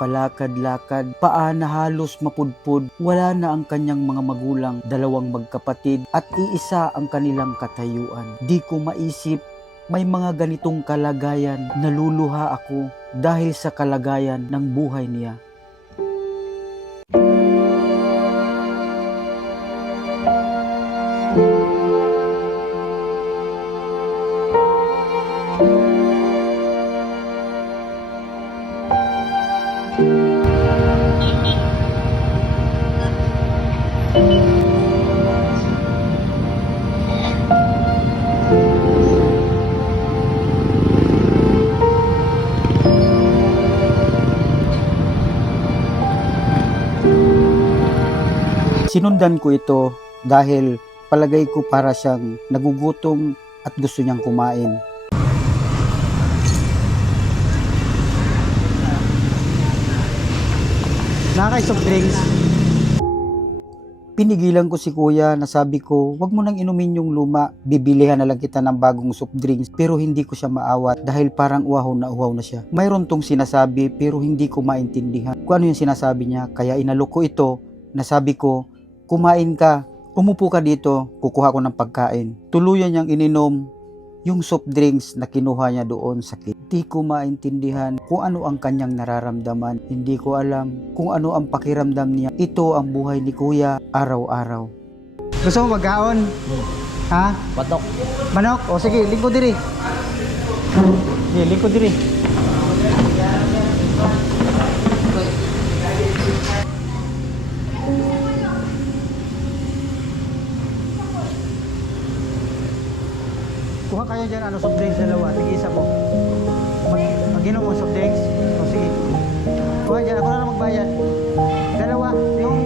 Palakad-lakad, paa na halos mapudpod, wala na ang kanyang mga magulang, dalawang magkapatid at iisa ang kanilang katayuan. Di ko maisip may mga ganitong kalagayan, naluluha ako dahil sa kalagayan ng buhay niya. Sinundan ko ito dahil palagay ko para siyang nagugutom at gusto niyang kumain. Nakakay soft drinks. Pinigilan ko si kuya na sabi ko, wag mo nang inumin yung luma, bibilihan na lang kita ng bagong soft drinks. Pero hindi ko siya maawat dahil parang uhaw na siya. Mayroon tong sinasabi pero hindi ko maintindihan kung ano yung sinasabi niya. Kaya inalok ko ito na sabi ko, kumain ka, umupo ka dito, kukuha ko ng pagkain. Tuluyan niyang ininom yung soft drinks na kinuha niya doon sa kitchen. Hindi ko maintindihan kung ano ang kanyang nararamdaman. Hindi ko alam kung ano ang pakiramdam niya. Ito ang buhay ni kuya araw-araw. Gusto mo magkaon? Ha? Patok. Manok? O sige, lingkod diri. Sige, lingkod diri. Kuha kayo dyan, soft drinks dalawa. Sige, isa po. Mag-inom mo soft drinks. O sige. Kuha dyan, ako na lang magbayad. Dalawa. Yung